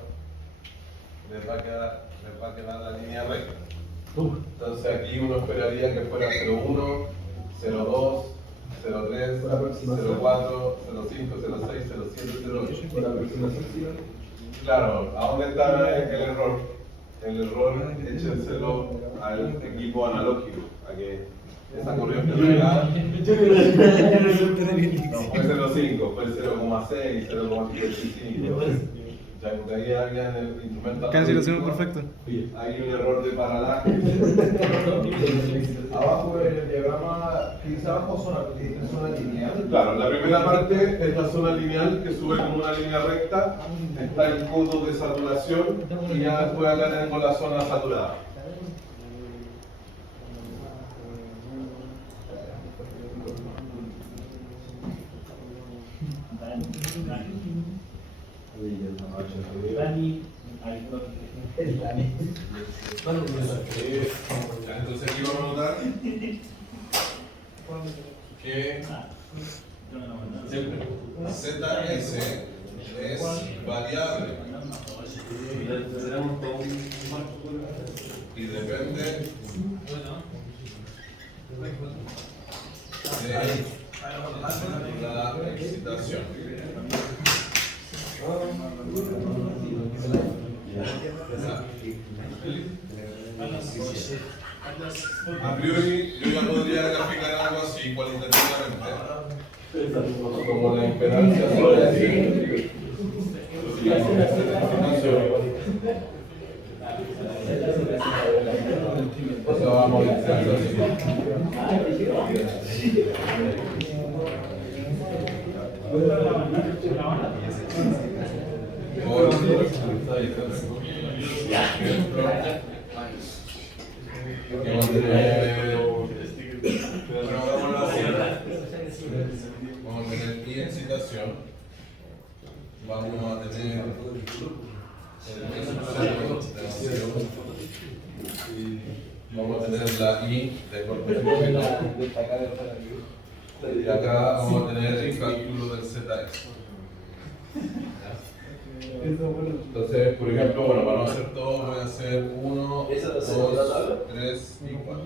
les va a quedar la línea recta. Entonces aquí uno esperaría que fuera 0,1, 0,2, 0,3, 0,4, 0,5, 0,6, 0,7, 0,8. Claro, ¿a dónde está el error? El error, échenselo al equipo analógico, a que esa corriente de acá no fue 0,5, fue 0,6, 0,75. Ya porque ahí había en el instrumento Casi lo hacemos analógico, perfecto. hay un error de paralaje. Abajo en el diagrama que dice abajo es una lineal. Claro, la primera parte es la zona lineal que sube como una línea recta, está el codo de saturación y ya después acá tenemos la zona saturada. Entonces aquí vamos a notar que ZS es variable y depende de la excitación. A priori yo ya podría graficar algo así cualitativamente, como la impedancia sobre decir. O sea, vamos a hacerlo así. Vamos a tener I excitación, vamos a tener vamos a tener la I de corpuscular y acá vamos a tener el cálculo del ZX. Entonces, por ejemplo, bueno, para no hacer todo, voy a hacer 1, 2, 3 y 4.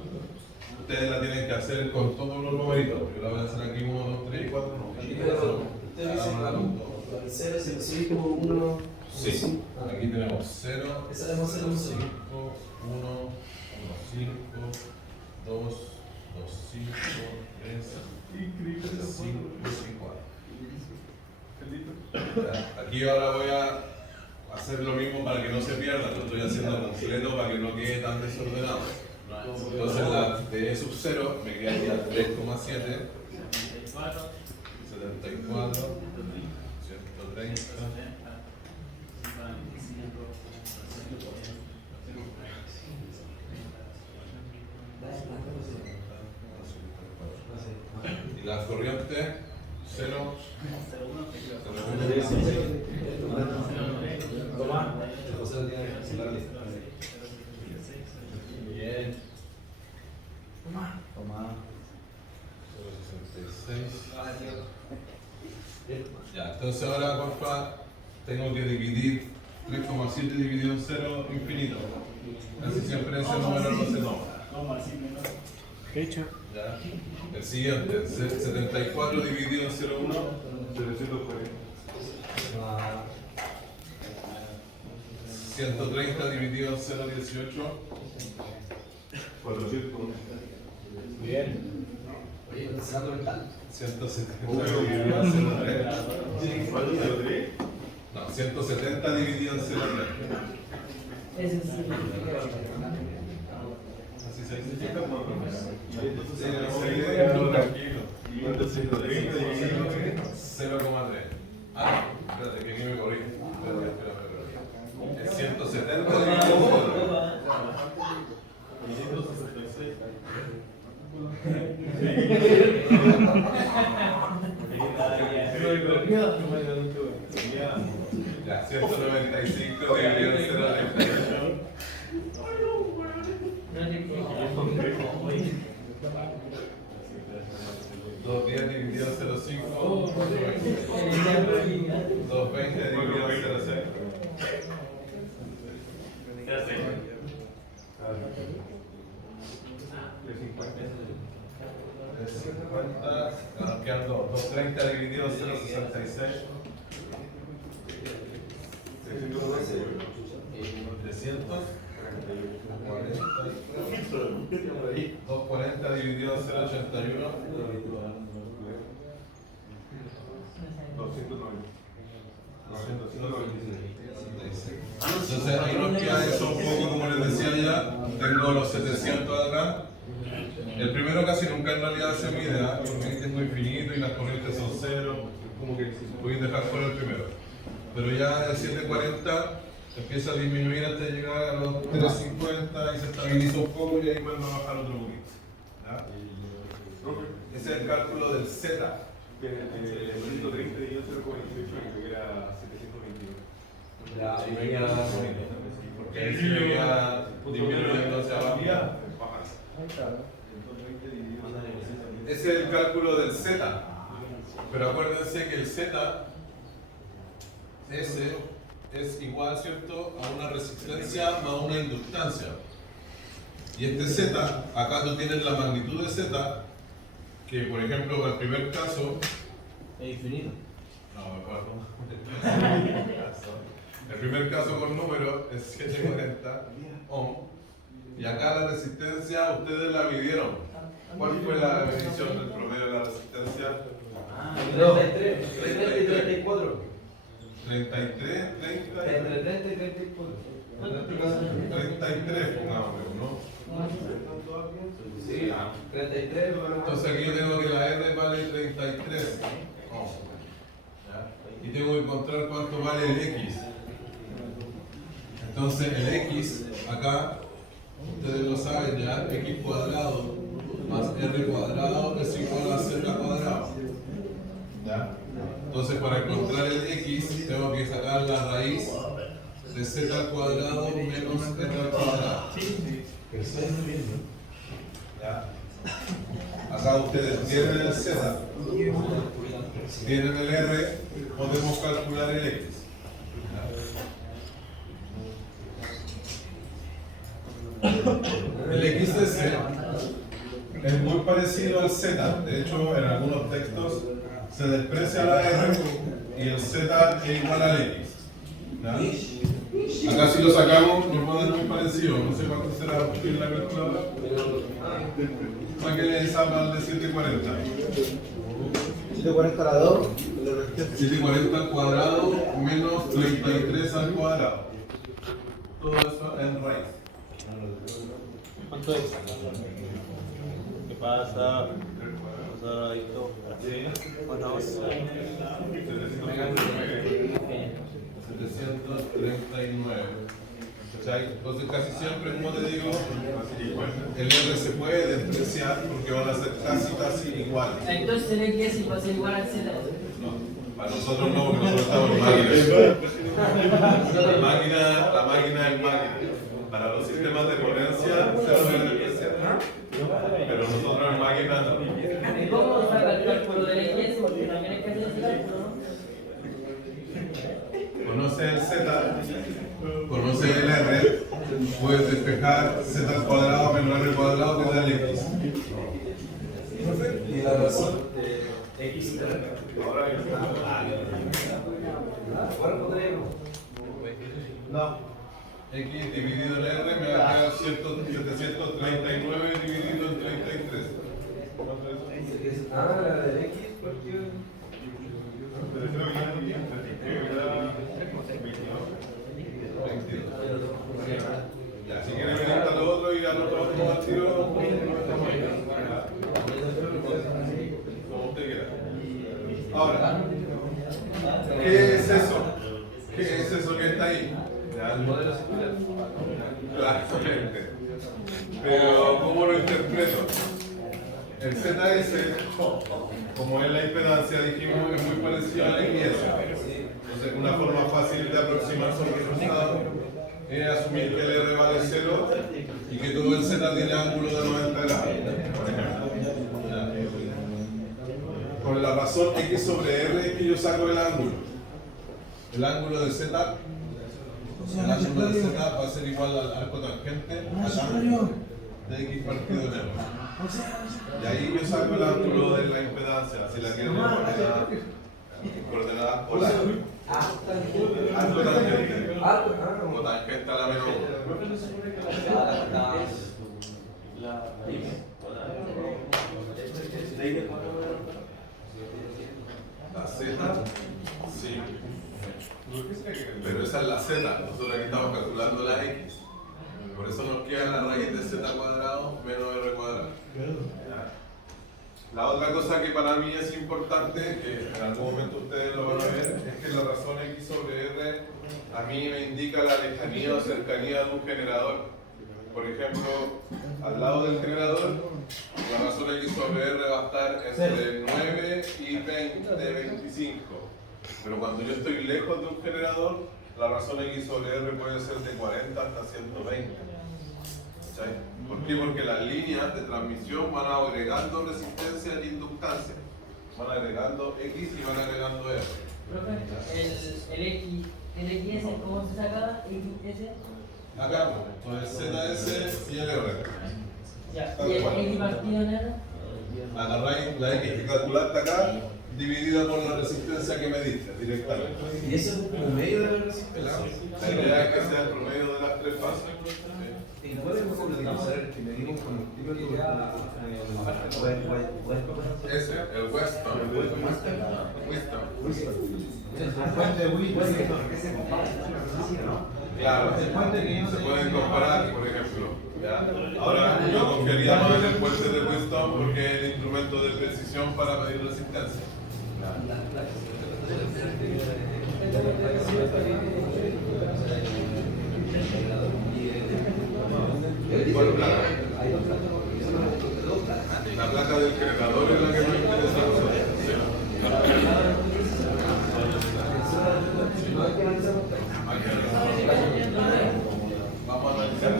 Ustedes la tienen que hacer con todos los numeritos. Yo la voy a hacer aquí 1, 2, 3 y 4. No. El 0 es el 5, 1. Sí, aquí tenemos 0, Esa debemos hacer un 5, 1, 1, 5, 2, 2, 5, 3, 5 y 4. Aquí ahora voy a hacer lo mismo para que no se pierda, lo estoy haciendo completo para que no quede tan desordenado. Entonces la de E sub 0 me quedaría 3,7, 74, 130, y la corriente 0, Tomás, José lo tiene que cancelar. Bien. Tomás. Entonces ahora, porfa, tengo que dividir 3,7 dividido en 0 infinito. Casi siempre ese número no se nombra. Hecho. ¿Ya? El siguiente, 74 dividido en 0,1. 740. 130 dividido en 0,18. 400. Bien. Oye, ¿no será mental? 170 dividido en 0,3. ¿0,3? No, 170 dividido en 0,3. Eso sí. Así se dice. Tranquilo. 130 dividido en 0,3. Ah, espérate, que aquí me corrí. Es 170 dividido en 0,3. 566. Ya, 195 dividido en 0,3. No te quiero. 210 dividido en 0,5. 220 dividido en 0,6. Es 50, nos quedan 230 dividido en 0,66. 300. 240 dividido en 0,81. 290. Entonces ahí nos queda eso un poco, como les decía ya, tengo los 700 acá. El primero casi nunca en realidad se mide, ¿eh? Porque ahí tengo infinito y las corrientes son cero, como que voy a dejar fuera el primero. Pero ya el 740 empieza a disminuir hasta llegar a los 350 y se estabiliza un poco y ahí vuelve a bajar otro poquito. ¿Ya? Ese es el cálculo del Z. El 130 dividido en 0,28 que era 722. Ya, ahí venía porque ahí se veía disminuyendo hacia abajo. Ese es el cálculo del Z. Pero acuérdense que el Z, ese, es igual, ¿cierto?, a una resistencia más una inductancia. Y este Z, acá tú tienes la magnitud de Z, que por ejemplo, para el primer caso, Es infinito. no me acuerdo. El primer caso con número es 740 ohm. Y acá la resistencia, ustedes la midieron. ¿Cuál fue la medición del promedio de la resistencia? 33, 30 y 34. 33, 30 y Entre 30 y 34. 33, pongámosle, ¿no? Sí, 33. Entonces aquí yo tengo que la R vale 33 ohm. ¿Ya? Y tengo que encontrar cuánto vale el X. Entonces el X, acá, ustedes lo saben ya, X cuadrado más R cuadrado es igual a Z cuadrado. ¿Ya? Entonces para encontrar el X tengo que sacar la raíz de Z al cuadrado menos R al cuadrado. ¿Ya? Acá ustedes tienen el Z, tienen el R, podemos calcular el X. El XS es muy parecido al Z, de hecho en algunos textos se desprecia la R y el Z es igual al X. ¿Ya? Acá si lo sacamos nos va a dar muy parecido, no sé cuánto será en la calculadora. Sáquenle esa al de 740. 740 a la 2. 740 al cuadrado menos 33 al cuadrado. Todo eso en raíz. ¿Cuánto es? ¿Qué pasa? Pasa esto. ¿Cuánto es? 739. ¿Cachai? Entonces casi siempre, como te digo, el R se puede despreciar porque van a ser casi iguales. Entonces el X va a ser igual al Z. No, para nosotros no, porque nosotros estamos en máquina. La máquina es máquina. Para los sistemas de potencia se puede despreciar. Pero nosotros en máquina no. ¿Y cómo saca el cálculo del X? Porque también hay que hacer ese cálculo, ¿no? conoces el Z, conoces el R, puedes despejar Z al cuadrado menos R cuadrado que da el X. Y la razón X. ahora podríamos. No. X dividido en R me va a quedar 739 dividido en 33. Ah, la del X, porque. Ya, si quieres venir a lo otro y a lo otro al tiro, como usted quiera. Ahora, ¿qué es eso? ¿Qué es eso que está ahí? El modelo circular. Claramente. Pero, ¿cómo lo interpreto? El ZS, como es la impedancia, dijimos que es muy parecido a la XS. Entonces, una forma fácil de aproximarse al resultado es asumir que el R vale 0 y que todo el Z tiene ángulo de 90 grados. Por ejemplo. Con la razón X sobre R es que yo saco el ángulo. El ángulo de Z, el ángulo de Z va a ser igual al arco tangente de X partido en R. Y ahí yo saco el ángulo de la impedancia, si la quieren coordenadas polares. Arco tangente. Como tangente a la menos 1. La Z, sí. Pero esa es la Z, nosotros aquí estamos calculando la X. Por eso nos queda la raíz de Z cuadrado menos R cuadrado. La otra cosa que para mí es importante, que en algún momento ustedes lo van a ver, es que la razón X sobre R a mí me indica la lejanía o cercanía de un generador. Por ejemplo, al lado del generador, la razón X sobre R va a estar entre 9 y 20, 25. Pero cuando yo estoy lejos de un generador, la razón X sobre R puede ser de 40 hasta 120. ¿Sabes? ¿Por qué? Porque las líneas de transmisión van agregando resistencia e inductancia. Van agregando X y van agregando R. Profe, el XS, ¿cómo se saca? XS. Acá, con el ZS y el R. Ya, y el X partido en R. Agarráis la X que calculaste acá, dividida por la resistencia que mediste directamente. Y eso es un promedio de la resistencia. La idea es que sea el promedio de las tres fases. ¿Y cuál es el mejor utilizar el que medimos combustible? Ese, el Weston. Claro, se pueden comparar, por ejemplo. ¿Ya? Ahora yo confiaría más en el puente de Weston porque es el instrumento de precisión para medir resistencia. ¿Cuál placa? La placa del generador es la que nos interesa a nosotros. Vamos a analizar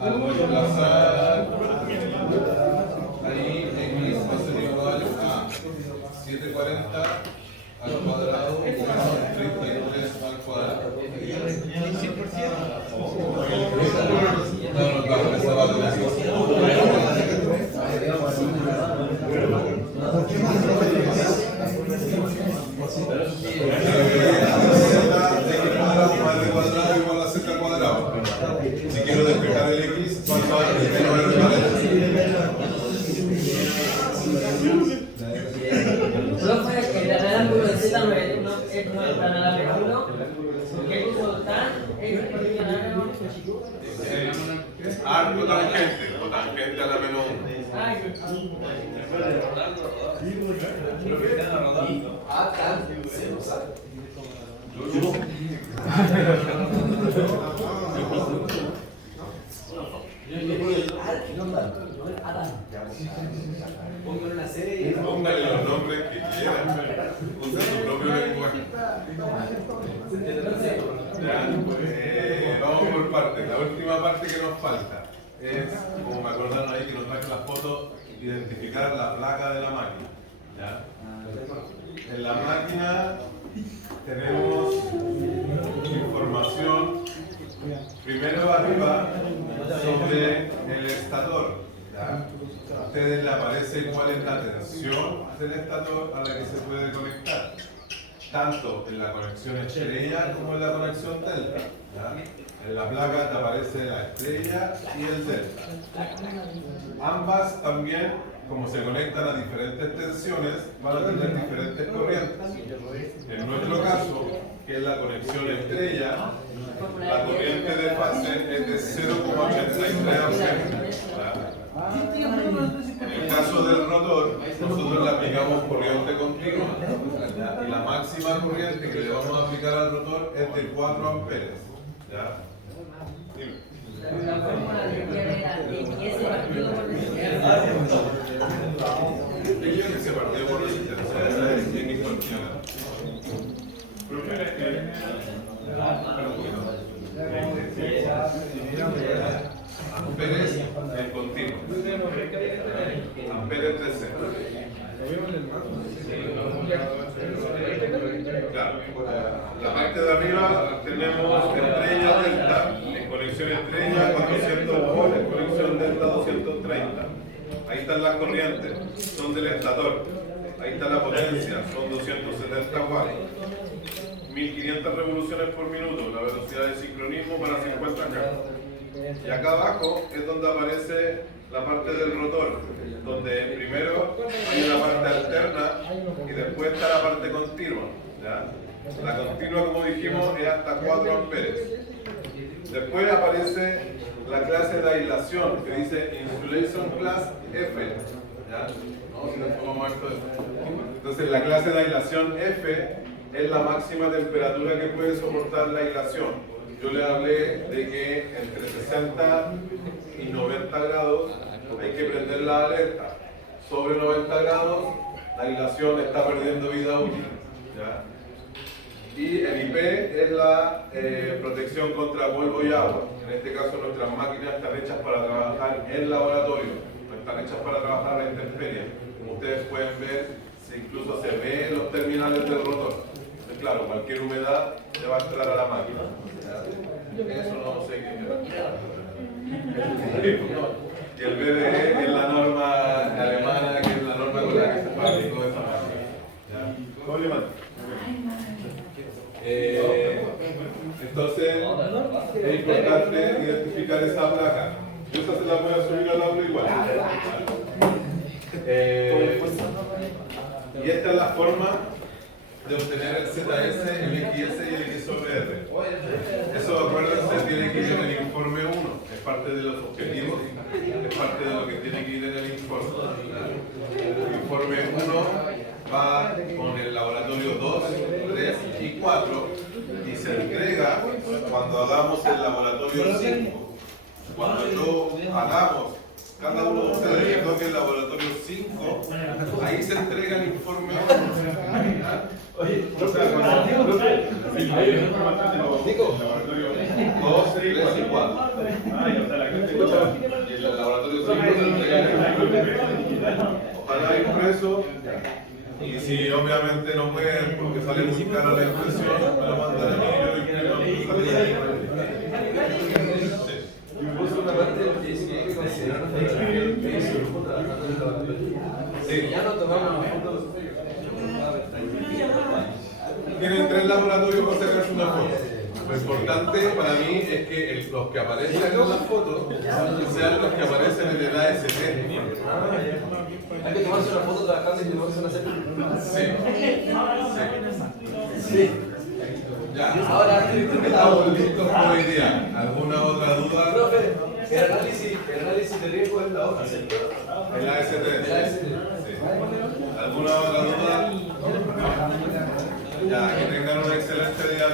al reemplazar ahí X va a ser igual a 740 al cuadrado más 33 al cuadrado. No, esa va a cuadrado igual a Z cuadrado. Si quiero despejar el X, paso a Profe, el ángulo de Z no es tan a la menos 1, porque hay que soltar X partido en R. arco tangente o tangente a la menos 1. Ay, Póngale los nombres que quieran, use su propio lenguaje. Vamos por partes. La última parte que nos falta es, como me acordaron ahí que nos traje las fotos, identificar la placa de la máquina. ¿Ya? En la máquina tenemos información primero arriba sobre el estator. ¿Ya? A ustedes les aparece cuál es la tensión del estator a la que se puede conectar, tanto en la conexión estrella como en la conexión delta. ¿Ya? En la placa te aparece la estrella y el delta. Ambas también, como se conectan a diferentes tensiones, van a tener diferentes corrientes. En nuestro caso, que es la conexión estrella, la corriente de fase es de 0,83 amperes. En el caso del rotor, nosotros le aplicamos corriente continua y la máxima corriente que le vamos a aplicar al rotor es de 4 amperes. ¿Ya? Dime. La fórmula de tierra era X partido por resistencia. X se partió por resistencia, esa es X partido. Amperes en continuo. Amperes 13. Claro. La parte de arriba tenemos estrella delta, en conexión estrella 400 volts, en conexión delta 230. Ahí están las corrientes, son del estator. Ahí está la potencia, son 270 watts. 1500 revoluciones por minuto, la velocidad de sincronismo para 50K. Y acá abajo es donde aparece la parte del rotor, donde primero hay una parte alterna y después está la parte continua. ¿Ya? La continua, como dijimos, es hasta 4 amperes. Después aparece la clase de aislación que dice Insulation Class F. ¿Ya? Entonces la clase de aislación F es la máxima temperatura que puede soportar la aislación. Yo les hablé de que entre 60 y 90 grados hay que prender la alerta. Sobre 90 grados la aislación está perdiendo vida útil. ¿Ya? Y el IP es la protección contra polvo y agua. En este caso nuestras máquinas están hechas para trabajar en laboratorio, no están hechas para trabajar a la intemperie. Como ustedes pueden ver, incluso se ve en los terminales del rotor. Claro, cualquier humedad le va a entrar a la máquina. Eso no sé qué. Y el BDE es la norma alemana, que es la norma con la que se fabricó esa máquina. Entonces, es importante identificar esa placa. Yo esa se la voy a subir al aula igual. Y esta es la forma de obtener el ZS, el XS y el X sobre R. Eso, acuérdense, tiene que ir en el informe 1, es parte de los objetivos, es parte de lo que tiene que ir en el informe. El informe 1 va con el laboratorio 2, 3 y 4 y se entrega cuando hagamos el laboratorio 5. Cuando yo hagamos, cada uno de ustedes que toque el laboratorio 5, ahí se entrega el informe 1. Oye, o sea, hay información de los laboratorios 2, 3 y 4. Y el laboratorio 5 se entrega. Ojalá impreso. Y si obviamente no pueden porque sale muy cara la impresión, me lo mandan a mí y yo lo imprimo. Sí. Ya no tomamos fotos. Tienen 3 laboratorios para sacarse una foto. Lo importante para mí es que los que aparecen en las fotos sean los que aparecen en el AST. Hay que tomarse una foto trabajando y tomarse una selfie. Sí. Ya. Ahora, estamos listos por hoy día. ¿Alguna otra duda? profe, el análisis de riesgo es la hoja, ¿cierto? El AST. Sí. ¿Alguna otra duda? Ya, que tengan un excelente día.